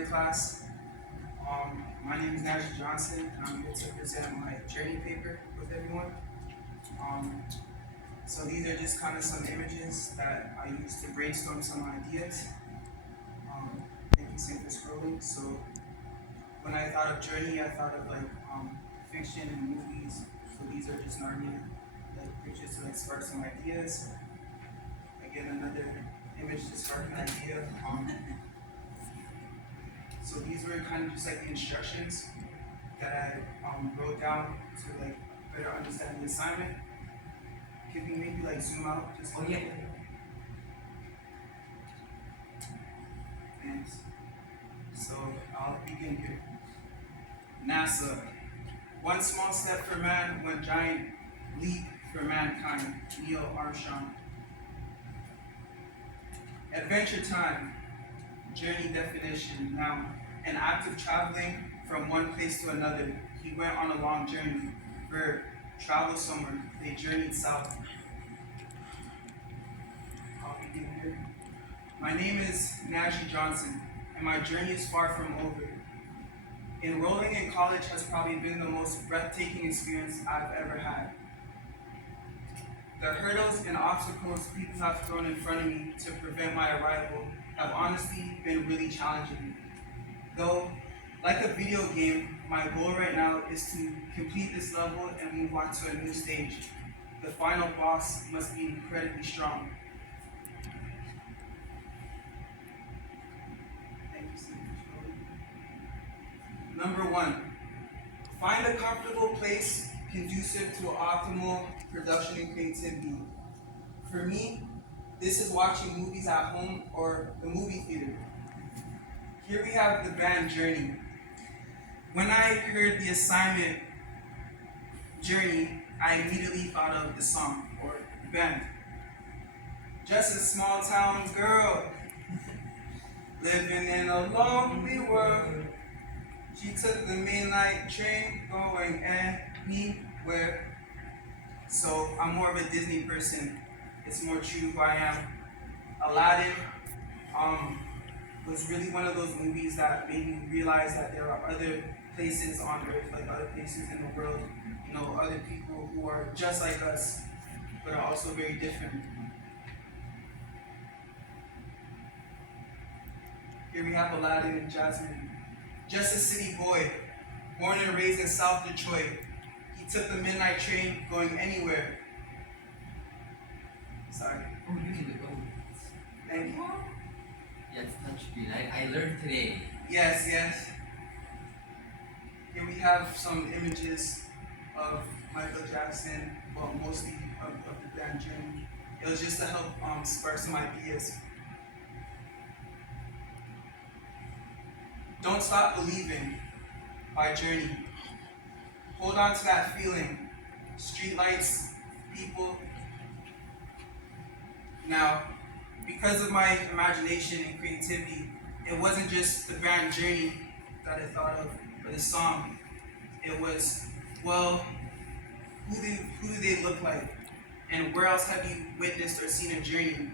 morning, class. My name is Najee Johnson. I'm here to present my journey paper with everyone. Um, so these are just kind of some images that I use to brainstorm some ideas. Um, Thank you, Sam, for scrolling. So when I thought of journey, I thought of fiction and movies. So these are just Narnia, like pictures to like spark some ideas. Again, another image to spark an idea. So these were kind of just like the instructions that I wrote down to like better understand the assignment. Can we maybe like zoom out just a Oh little yeah. bit? Thanks. So I'll begin here. NASA. One small step for man, one giant leap for mankind. Neil Armstrong. Adventure time. Journey definition. Now, an act of traveling from one place to another. He went on a long journey. Verb. Travel somewhere. They journeyed south. I'll begin here. My name is Najee Johnson, and my journey is far from over. Enrolling in college has probably been the most breathtaking experience I've ever had. The hurdles and obstacles people have thrown in front of me to prevent my arrival have honestly been really challenging. Though, like a video game, my goal right now is to complete this level and move on to a new stage. The final boss must be incredibly strong. Thank you, Steve. Number one, find a comfortable place conducive to optimal production and creativity. For me, this is watching movies at home or the movie theater. Here we have the band Journey. When I heard the assignment Journey, I immediately thought of the song or the band. Just a small town girl living in a lonely world. She took the midnight train going anywhere. So I'm more of a Disney person. It's more true to who I am. Aladdin was really one of those movies that made me realize that there are other places on earth, like other places in the world, other people who are just like us, but are also very different. Here we have Aladdin and Jasmine. Just a city boy, born and raised in South Detroit. He took the midnight train going anywhere. Sorry. Oh, you can go. Thank you. Yeah, it's touchscreen. I learned today. Yes, yes. Here we have some images of Michael Jackson, well, mostly of the band Journey. It was just to help spark some ideas. Don't Stop Believing by Journey. Hold on to that feeling. Streetlights, people. Now, because of my imagination and creativity, it wasn't just the band Journey that I thought of for the song. It was, well, who do they look like? And where else have you witnessed or seen a journey?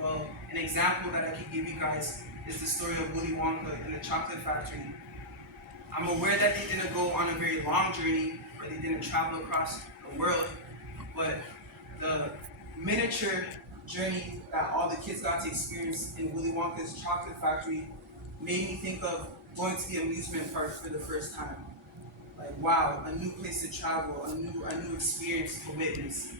Well, an example that I could give you guys is the story of Willy Wonka and the Chocolate Factory. I'm aware that they didn't go on a very long journey, or they didn't travel across the world, but the miniature journey that all the kids got to experience in Willy Wonka's Chocolate Factory made me think of going to the amusement park for the first time. Like, wow, a new place to travel, a new experience to witness.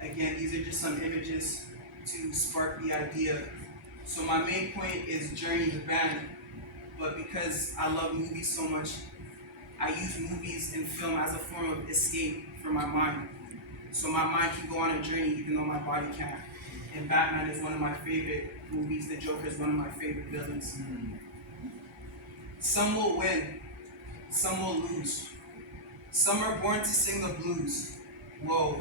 Again, these are just some images to spark the idea. So my main point is Journey the band, but because I love movies so much, I use movies and film as a form of escape for my mind. So my mind can go on a journey even though my body can't. And Batman is one of my favorite movies. The Joker is one of my favorite villains. Some will win, some will lose. Some are born to sing the blues. Whoa,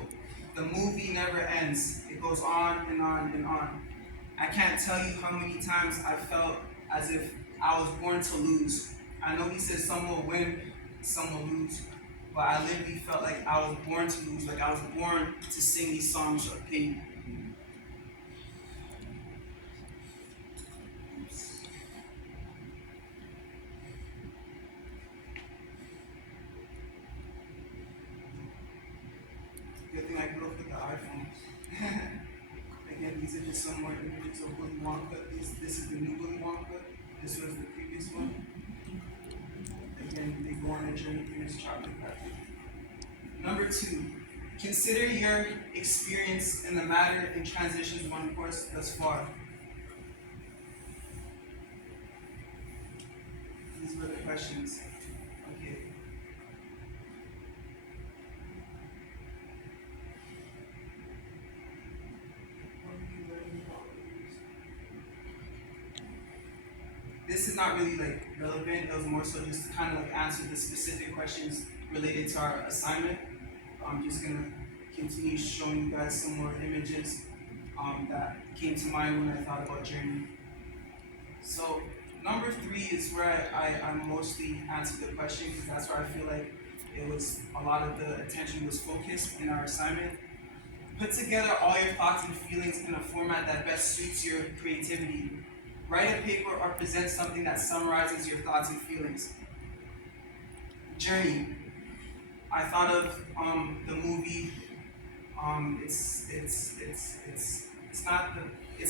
the movie never ends. It goes on and on and on. I can't tell you how many times I felt as if I was born to lose. I know he says some will win, some will lose. But I literally felt like I was born to lose, like I was born to sing these songs of pain. These are just some more images of Willy Wonka. This is the new Willy Wonka. This was the previous one. Again, they go on a journey through this chocolate factory. Number 2, consider your experience in the Matter in Transitions 1 course thus far. These were the questions. Okay. This is not really like relevant. It was more so just to kind of like answer the specific questions related to our assignment. I'm just gonna continue showing you guys some more images that came to mind when I thought about journey. So number 3 is where I mostly answered the question, because that's where I feel like it was a lot of the attention was focused in our assignment. Put together all your thoughts and feelings in a format that best suits your creativity. Write a paper or present something that summarizes your thoughts and feelings. Journey. I thought of the movie. It's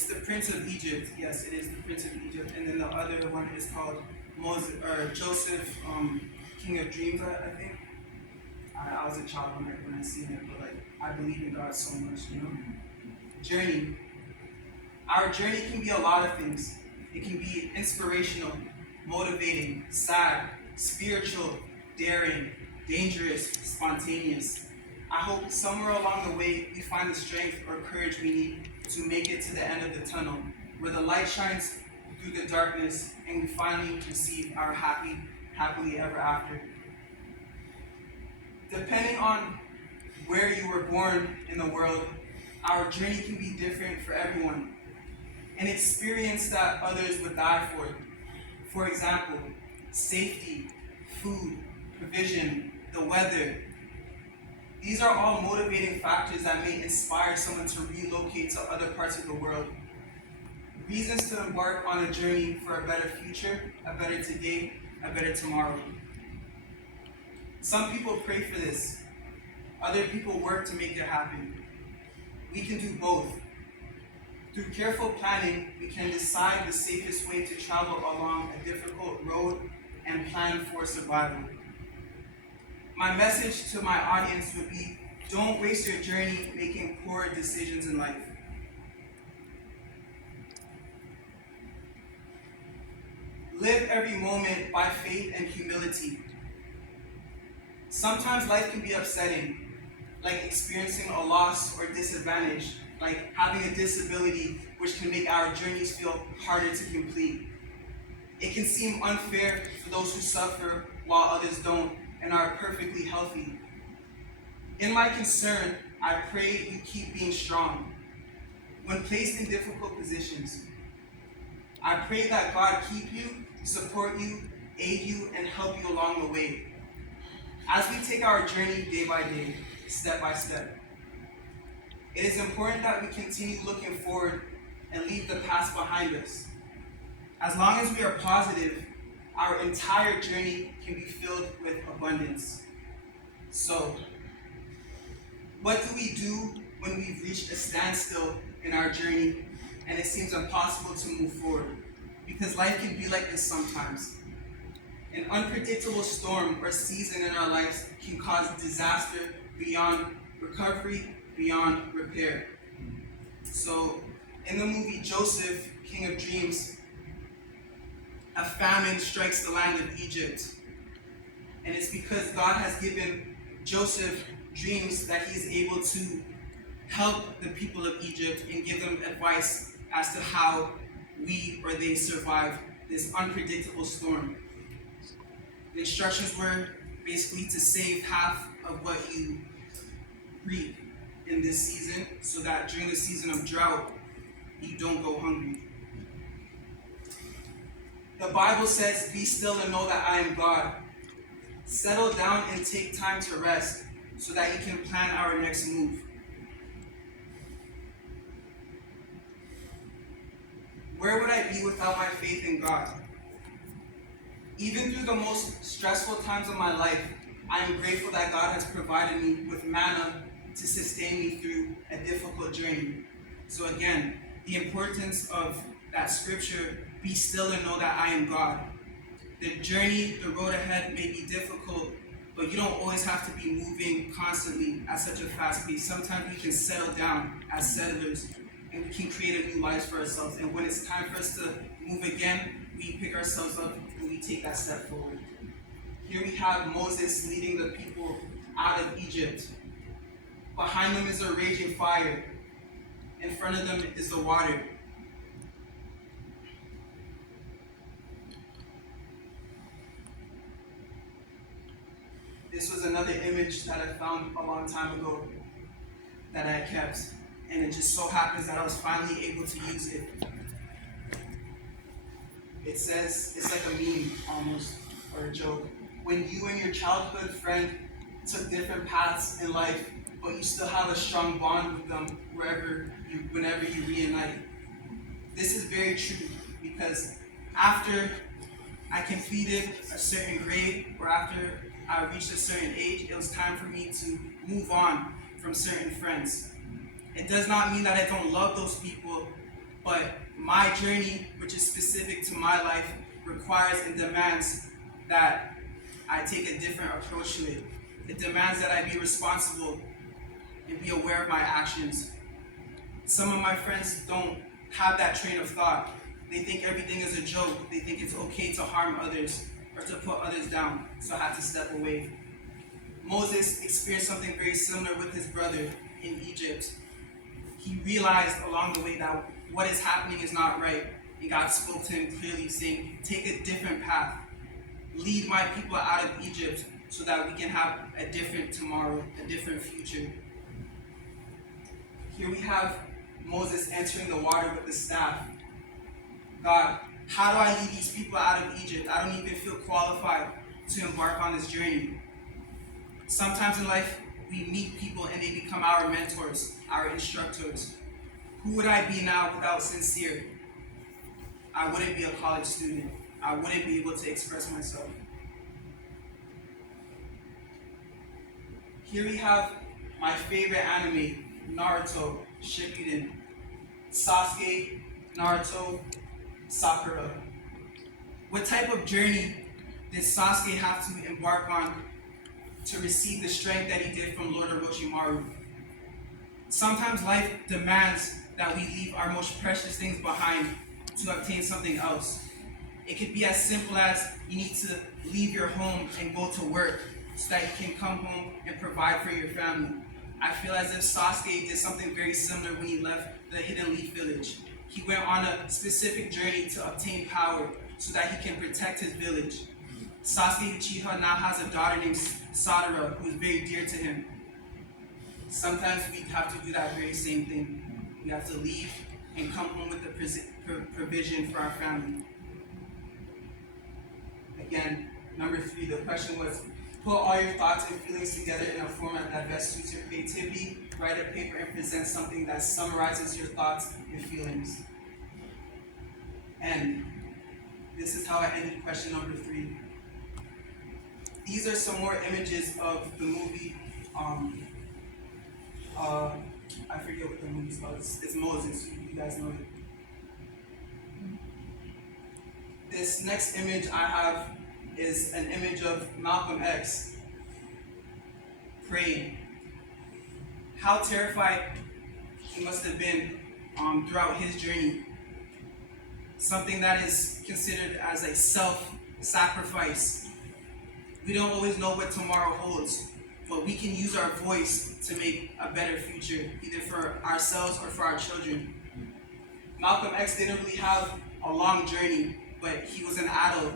the Prince of Egypt. Yes, it is the Prince of Egypt. And then the other one is called Joseph, King of Dreams. I think. I was a child when I seen it, but like I believe in God so much, you know. Journey. Our journey can be a lot of things. It can be inspirational, motivating, sad, spiritual, daring, dangerous, spontaneous. I hope somewhere along the way we find the strength or courage we need to make it to the end of the tunnel, where the light shines through the darkness and we finally receive our happily ever after. Depending on where you were born in the world, our journey can be different for everyone. An experience that others would die for. For example, safety, food, provision, the weather. These are all motivating factors that may inspire someone to relocate to other parts of the world. Reasons to embark on a journey for a better future, a better today, a better tomorrow. Some people pray for this. Other people work to make it happen. We can do both. Through careful planning, we can decide the safest way to travel along a difficult road and plan for survival. My message to my audience would be, don't waste your journey making poor decisions in life. Live every moment by faith and humility. Sometimes life can be upsetting, like experiencing a loss or disadvantage, like having a disability, which can make our journeys feel harder to complete. It can seem unfair for those who suffer while others don't and are perfectly healthy. In my concern, I pray you keep being strong. When placed in difficult positions, I pray that God keep you, support you, aid you, and help you along the way. As we take our journey day by day, step by step, it is important that we continue looking forward and leave the past behind us. As long as we are positive, our entire journey can be filled with abundance. So, what do we do when we've reached a standstill in our journey and it seems impossible to move forward? Because life can be like this sometimes. An unpredictable storm or season in our lives can cause disaster beyond recovery, beyond repair. So, in the movie Joseph, King of Dreams, a famine strikes the land of Egypt. And it's because God has given Joseph dreams that he is able to help the people of Egypt and give them advice as to how we or they survive this unpredictable storm. The instructions were basically to save half of what you reap in this season so that during the season of drought, you don't go hungry. The Bible says, "Be still and know that I am God." Settle down and take time to rest so that you can plan our next move. Where would I be without my faith in God? Even through the most stressful times of my life, I am grateful that God has provided me with manna to sustain me through a difficult journey. So again, the importance of that scripture, be still and know that I am God. The journey, the road ahead may be difficult, but you don't always have to be moving constantly at such a fast pace. Sometimes we can settle down as settlers and we can create a new life for ourselves. And when it's time for us to move again, we pick ourselves up and we take that step forward. Here we have Moses leading the people out of Egypt. Behind them is a raging fire. In front of them is the water. This was another image that I found a long time ago that I kept. And it just so happens that I was finally able to use it. It says, it's like a meme almost, or a joke. When you and your childhood friend took different paths in life, but you still have a strong bond with them whenever you reunite. This is very true because after I completed a certain grade or after I reached a certain age, it was time for me to move on from certain friends. It does not mean that I don't love those people, but my journey, which is specific to my life, requires and demands that I take a different approach to it. It demands that I be responsible and be aware of my actions. Some of my friends don't have that train of thought. They think everything is a joke. They think it's okay to harm others or to put others down, so I had to step away. Moses experienced something very similar with his brother in Egypt. He realized along the way that what is happening is not right, and God spoke to him clearly saying, take a different path. Lead my people out of Egypt so that we can have a different tomorrow, a different future. Here we have Moses entering the water with the staff. God, how do I lead these people out of Egypt? I don't even feel qualified to embark on this journey. Sometimes in life, we meet people and they become our mentors, our instructors. Who would I be now without Sincere? I wouldn't be a college student. I wouldn't be able to express myself. Here we have my favorite anime, Naruto Shippuden. Sasuke, Naruto, Sakura. What type of journey did Sasuke have to embark on to receive the strength that he did from Lord Orochimaru? Sometimes life demands that we leave our most precious things behind to obtain something else. It could be as simple as you need to leave your home and go to work so that you can come home and provide for your family. I feel as if Sasuke did something very similar when he left the Hidden Leaf Village. He went on a specific journey to obtain power so that he can protect his village. Sasuke Uchiha now has a daughter named Sadara who is very dear to him. Sometimes we have to do that very same thing. We have to leave and come home with the provision for our family. Again, number 3, the question was, put all your thoughts and feelings together in a format that best suits your creativity. Write a paper and present something that summarizes your thoughts and feelings. And this is how I ended question number 3. These are some more images of the movie. I forget what the movie's called. It's Moses. You guys know it. This next image I have is an image of Malcolm X praying. How terrified he must have been throughout his journey. Something that is considered as a self-sacrifice. We don't always know what tomorrow holds, but we can use our voice to make a better future, either for ourselves or for our children. Malcolm X didn't really have a long journey, but he was an adult,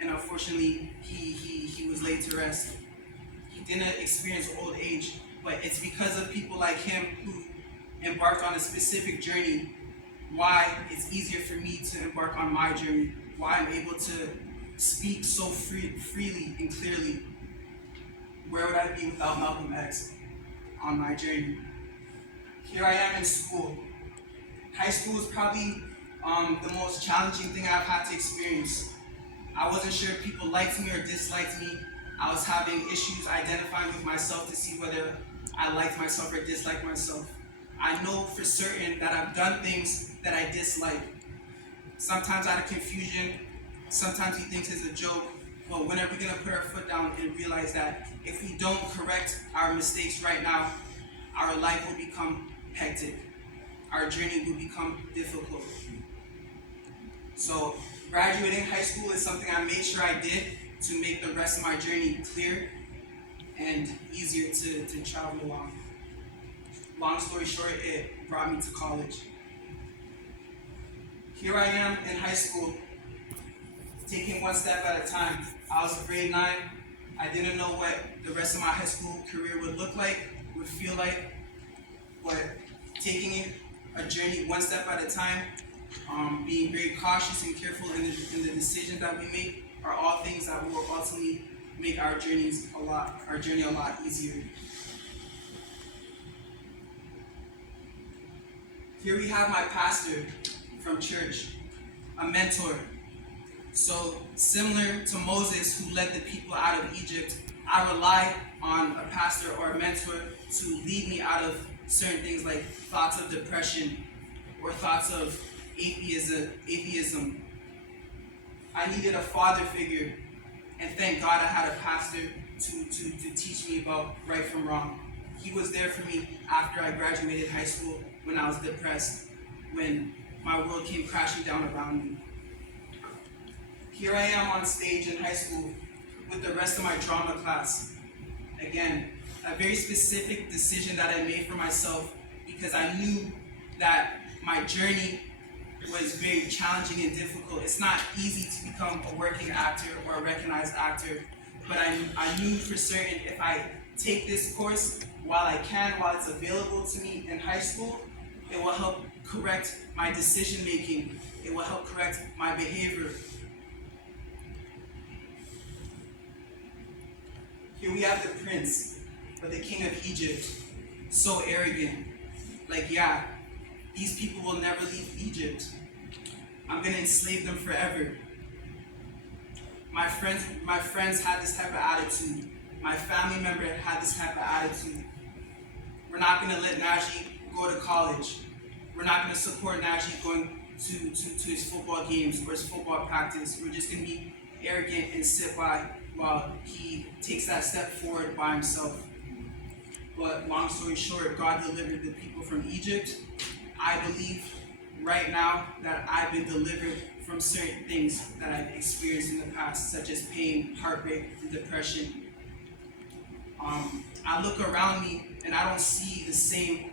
and unfortunately, he was laid to rest. He didn't experience old age, but it's because of people like him who embarked on a specific journey why it's easier for me to embark on my journey, why I'm able to speak so freely and clearly. Where would I be without Malcolm X on my journey? Here I am in school. High school is probably the most challenging thing I've had to experience. I wasn't sure if people liked me or disliked me. I was having issues identifying with myself to see whether I liked myself or disliked myself. I know for certain that I've done things that I dislike. Sometimes out of confusion, sometimes he thinks it's a joke. But when are we going to put our foot down and realize that if we don't correct our mistakes right now, our life will become hectic. Our journey will become difficult. So graduating high school is something I made sure I did to make the rest of my journey clear and easier to travel along. Long story short, it brought me to college. Here I am in high school, taking one step at a time. I was grade 9. I didn't know what the rest of my high school career would look like, would feel like, but taking a journey one step at a time, being very cautious and careful in the decisions that we make are all things that will ultimately make our journey a lot easier. Here we have my pastor from church, a mentor. So similar to Moses, who led the people out of Egypt, I rely on a pastor or a mentor to lead me out of certain things like thoughts of depression or thoughts of atheism. I needed a father figure, and thank God I had a pastor to teach me about right from wrong. He was there for me after I graduated high school when I was depressed, when my world came crashing down around me. Here I am on stage in high school with the rest of my drama class. Again, a very specific decision that I made for myself because I knew that my journey was very challenging and difficult. It's not easy to become a working actor or a recognized actor, but I knew for certain if I take this course while I can, while it's available to me in high school, it will help correct my decision making. It will help correct my behavior. Here we have the prince, or the king of Egypt, so arrogant. Like, yeah, these people will never leave Egypt. I'm gonna enslave them forever. My friends had this type of attitude. My family member had this type of attitude. We're not gonna let Najee go to college. We're not gonna support Najee going to his football games or his football practice. We're just gonna be arrogant and sit by while he takes that step forward by himself. But long story short, God delivered the people from Egypt. I believe right now that I've been delivered from certain things that I've experienced in the past, such as pain, heartbreak, and depression. I look around me and I don't see the same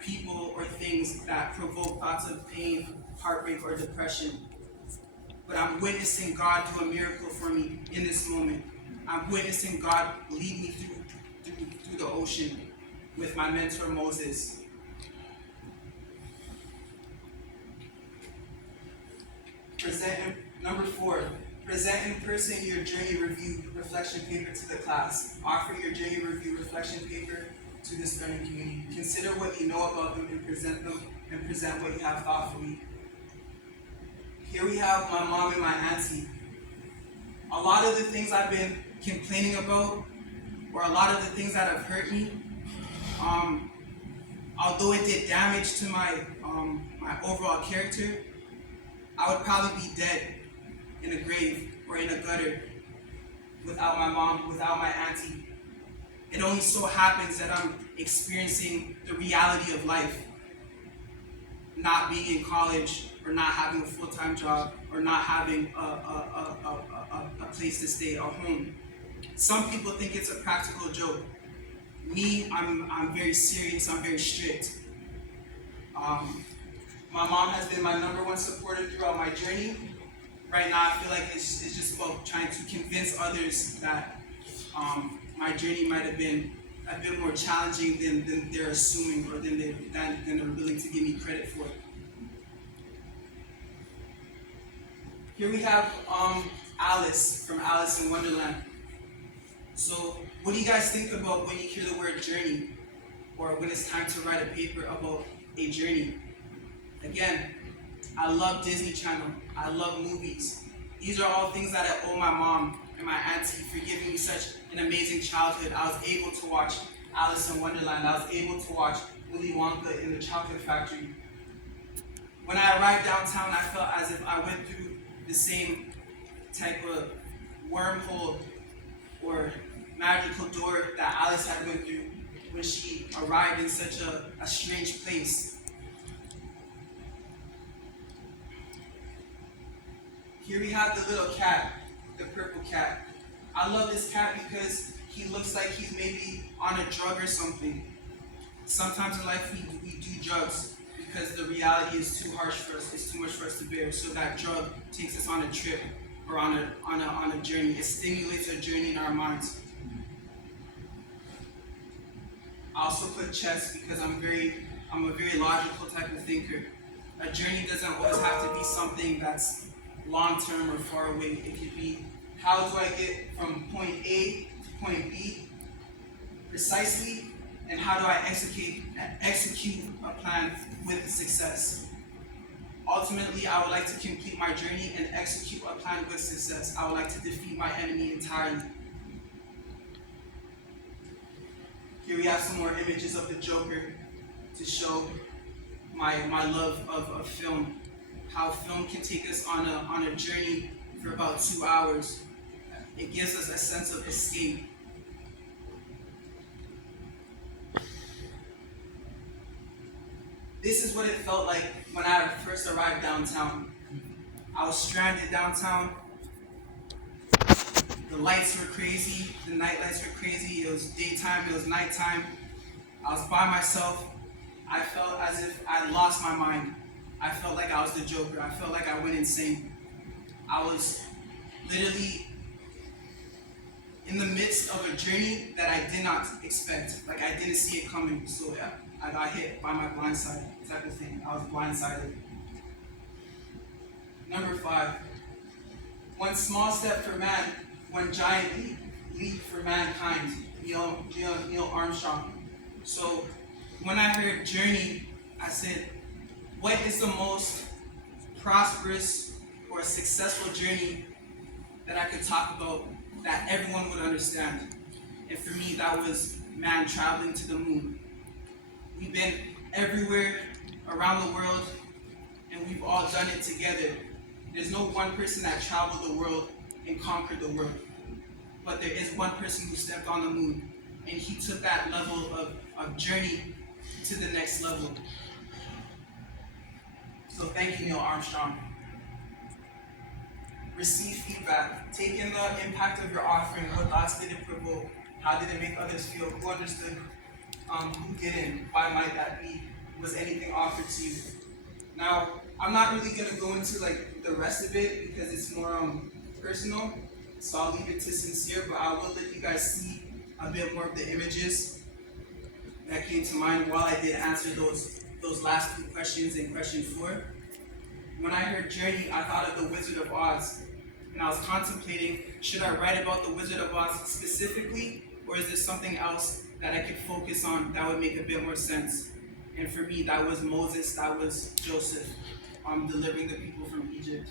people or things that provoke thoughts of pain, heartbreak, or depression. But I'm witnessing God do a miracle for me in this moment. I'm witnessing God lead me through the ocean with my mentor Moses. Number 4, present in person your journey review reflection paper to the class. Offer your journey review reflection paper to this learning community. Consider what you know about them and present what you have thoughtfully. Here we have my mom and my auntie. A lot of the things I've been complaining about, or a lot of the things that have hurt me, although it did damage to my overall character, I would probably be dead in a grave or in a gutter without my mom, without my auntie. It only so happens that I'm experiencing the reality of life, not being in college, or not having a full-time job, or not having a place to stay, a home. Some people think it's a practical joke. Me, I'm very serious, I'm very strict. My mom has been my #1 supporter throughout my journey. Right now, I feel like it's just about trying to convince others that my journey might have been a bit more challenging than they're assuming, or than they're willing to give me credit for. Here we have Alice from Alice in Wonderland. So what do you guys think about when you hear the word journey, or when it's time to write a paper about a journey? Again, I love Disney Channel. I love movies. These are all things that I owe my mom and my auntie for giving me such an amazing childhood. I was able to watch Alice in Wonderland. I was able to watch Willy Wonka in the chocolate factory. When I arrived downtown, I felt as if I went through the same type of wormhole or magical door that Alice had went through when she arrived in such a strange place. Here we have the little cat, the purple cat. I love this cat because he looks like he's maybe on a drug or something. Sometimes in life we do drugs because the reality is too harsh for us, it's too much for us to bear. So that drug takes us on a trip or on a journey. It stimulates a journey in our minds. I also put chess because I'm a very logical type of thinker. A journey doesn't always have to be something that's long term or far away. It could be, how do I get from point A to point B precisely, and how do I execute a plan with success? Ultimately, I would like to complete my journey and execute a plan with success. I would like to defeat my enemy entirely. Here we have some more images of the Joker to show my love of film. How film can take us on a journey for about 2 hours. It gives us a sense of escape. This is what it felt like when I first arrived downtown. I was stranded downtown. The lights were crazy, the night lights were crazy, it was daytime, it was nighttime. I was by myself. I felt as if I lost my mind. I felt like I was the Joker. I felt like I went insane. I was literally in the midst of a journey that I did not expect. Like I didn't see it coming. So yeah, I got hit by my blind side type of thing. I was blindsided. Number 5. One small step for man, one giant leap for mankind. Neil Armstrong. So when I heard journey, I said, what is the most prosperous or successful journey that I could talk about that everyone would understand? And for me, that was man traveling to the moon. We've been everywhere around the world, and we've all done it together. There's no one person that traveled the world and conquered the world. But there is one person who stepped on the moon, and he took that level of journey to the next level. So thank you, Neil Armstrong. Receive feedback. Take in the impact of your offering. What thoughts did it provoke? How did it make others feel? Who understood? Who didn't? Why might that be? Was anything offered to you? Now, I'm not really gonna go into like the rest of it because it's more personal. So I'll leave it to Sincere, but I will let you guys see a bit more of the images that came to mind while I did answer those last 2 questions in question 4. When I heard journey, I thought of the Wizard of Oz, and I was contemplating, should I write about the Wizard of Oz specifically, or is there something else that I could focus on that would make a bit more sense? And for me, that was Moses, that was Joseph, delivering the people from Egypt.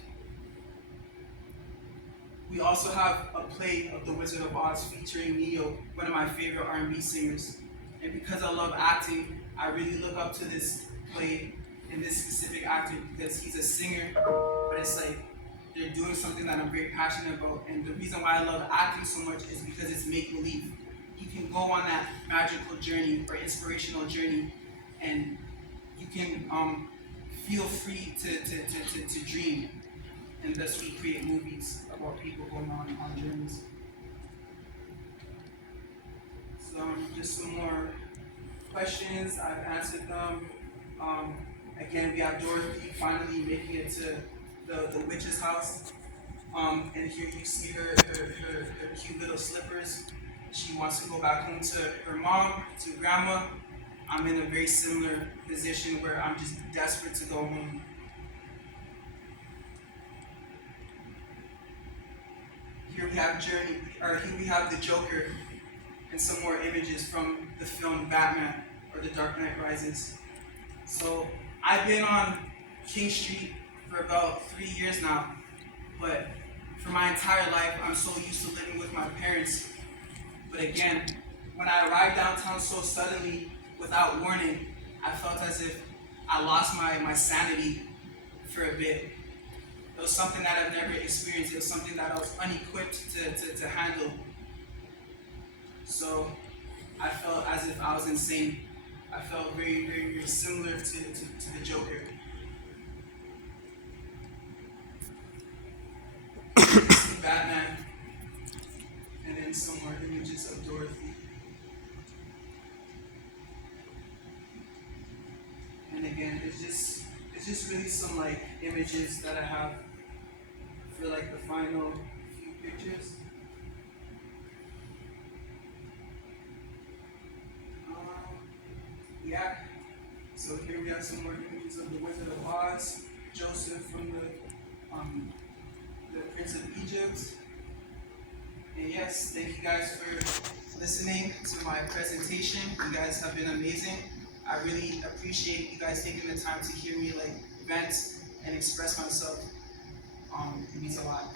We also have a play of the Wizard of Oz featuring Neo, one of my favorite R&B singers. And because I love acting, I really look up to this play and this specific actor because he's a singer, but it's like they're doing something that I'm very passionate about. And the reason why I love acting so much is because it's make-believe. You can go on that magical journey or inspirational journey, and you can feel free to dream. And thus we create movies about people going on journeys. So just some more questions. I've answered them. Again, we have Dorothy finally making it to the witch's house. And here you see her cute little slippers. She wants to go back home to her mom, to grandma. I'm in a very similar position where I'm just desperate to go home. Here we have the Joker and some more images from the film Batman or The Dark Knight Rises. So I've been on King Street for about 3 years now, but for my entire life I'm so used to living with my parents. But again, when I arrived downtown so suddenly, without warning, I felt as if I lost my sanity for a bit. It was something that I've never experienced. It was something that I was unequipped to handle. So I felt as if I was insane. I felt very similar to the Joker. See Batman, and then some more images of Dorothy. And again, it's just really some like images that I have for like the final few pictures. Yeah. So here we have some more images of the Wizard of Oz, Joseph from the Prince of Egypt. And yes, thank you guys for listening to my presentation. You guys have been amazing. I really appreciate you guys taking the time to hear me like vent and express myself. It means a lot.